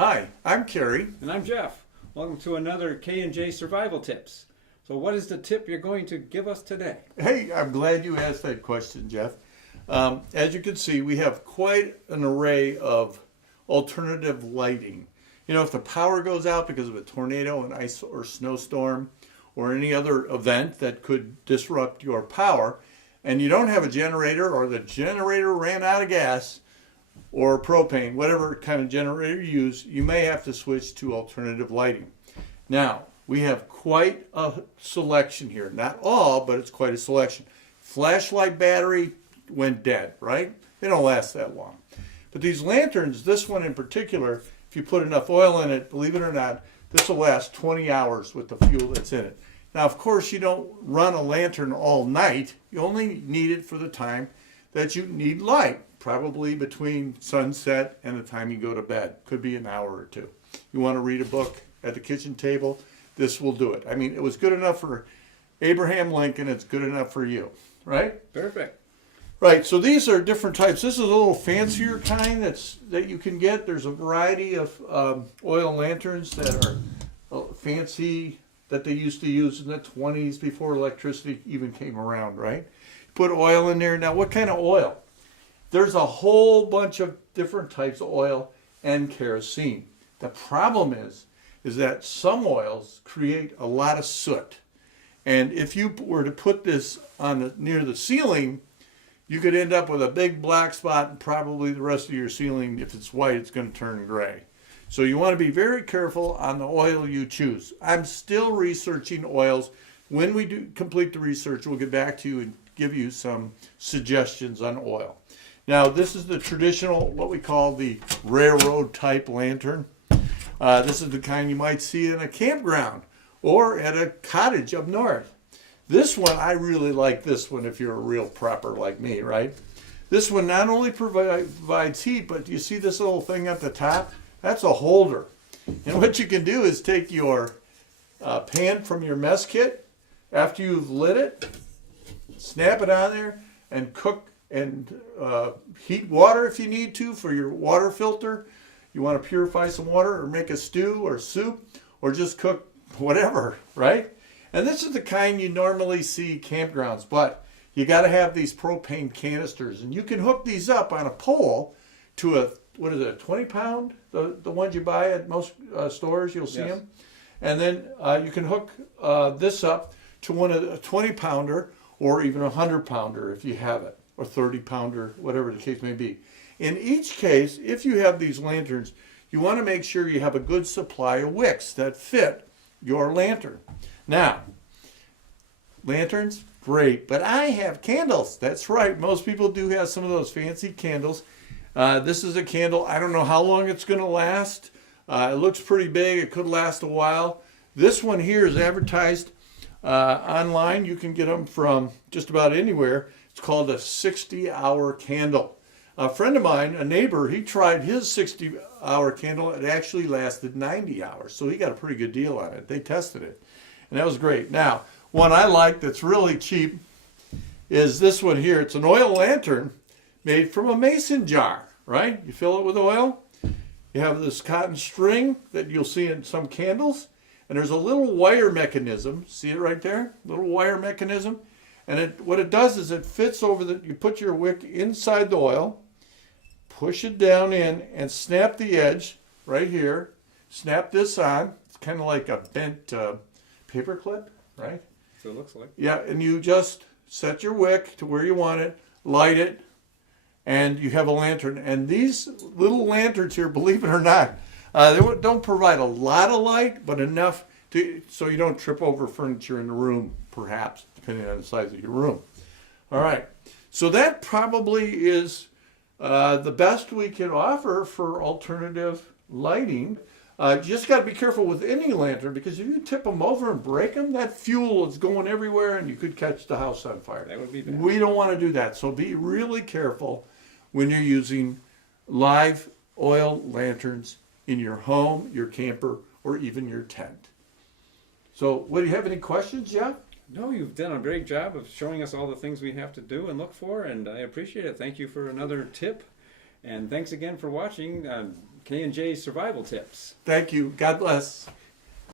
Hi, I'm Kerry. And I'm Jeff. Welcome to another K&J Survival Tips. So what is the tip you're going to give us today? Hey, I'm glad you asked that question, Jeff. As you can see, we have quite an array of alternative lighting. You know, if the power goes out because of a tornado, an ice or snowstorm, or any other event that could disrupt your power, and you don't have a generator or the generator ran out of gas or propane, whatever kind of generator you use, you may have to switch to alternative lighting. Now, we have quite a selection here. Not all, but it's quite a selection. Flashlight battery went dead, right? They don't last that long. But these lanterns, this one in particular, if you put enough oil in it, believe it or not, this will last 20 hours with the fuel that's in it. Now, of course, you don't run a lantern all night. You only need it for the time that you need light, probably between sunset and the time you go to bed. Could be an hour or two. You want to read a book at the kitchen table, this will do it. I mean, it was good enough for Abraham Lincoln, it's good enough for you, right? Perfect. Right, so these are different types. This is a little fancier kind that you can get. There's a variety of oil lanterns that are fancy, that they used to use in the 20s before electricity even came around, right? Put oil in there. Now, what kind of oil? There's a whole bunch of different types of oil and kerosene. The problem is that some oils create a lot of soot. And if you were to put this on near the ceiling, you could end up with a big black spot, and probably the rest of your ceiling, if it's white, it's going to turn gray. So you want to be very careful on the oil you choose. I'm still researching oils. When we do complete the research, we'll get back to you and give you some suggestions on oil. Now, this is the traditional, what we call the railroad type lantern. This is the kind you might see in a campground or at a cottage up north. This one, I really like this one if you're a real prepper like me, right? This one not only provides heat, but you see this little thing at the top? That's a holder. And what you can do is take your pan from your mess kit, after you've lit it, snap it on there, and cook and heat water if you need to for your water filter. You want to purify some water or make a stew or soup or just cook whatever, right? And this is the kind you normally see campgrounds, but you got to have these propane canisters, and you can hook these up on a pole to a, what is it, a 20 pound? The ones you buy at most stores, you'll see them. And then you can hook this up to one of a 20 pounder or even a 100 pounder if you have it, or 30 pounder, whatever the case may be. In each case, if you have these lanterns, you want to make sure you have a good supply of wicks that fit your lantern. Now, lanterns, great, but I have candles. That's right, most people do have some of those fancy candles. This is a candle, I don't know how long it's going to last. It looks pretty big, it could last a while. This one here is advertised online. You can get them from just about anywhere. It's called a 60-hour candle. A friend of mine, a neighbor, he tried his 60-hour candle. It actually lasted 90 hours, so he got a pretty good deal on it. They tested it, and that was great. Now, one I like that's really cheap is this one here. It's an oil lantern made from a mason jar, right? You fill it with oil. You have this cotton string that you'll see in some candles, and there's a little wire mechanism. See it right there? Little wire mechanism. And what it does is it fits over you put your wick inside the oil, push it down in, and snap the edge right here. Snap this on. It's kind of like a bent paper clip, right? So it looks like. Yeah, and you just set your wick to where you want it, light it, and you have a lantern. And these little lanterns here, believe it or not, they don't provide a lot of light, but enough so you don't trip over furniture in the room, perhaps, depending on the size of your room. All right, so that probably is the best we can offer for alternative lighting. You just got to be careful with any lantern, because if you tip them over and break them, that fuel is going everywhere and you could catch the house on fire. That would be bad. We don't want to do that, so be really careful when you're using live oil lanterns in your home, your camper, or even your tent. So, do you have any questions, Jeff? No, you've done a great job of showing us all the things we have to do and look for, and I appreciate it. Thank you for another tip. And thanks again for watching K&J Survival Tips. Thank you. God bless.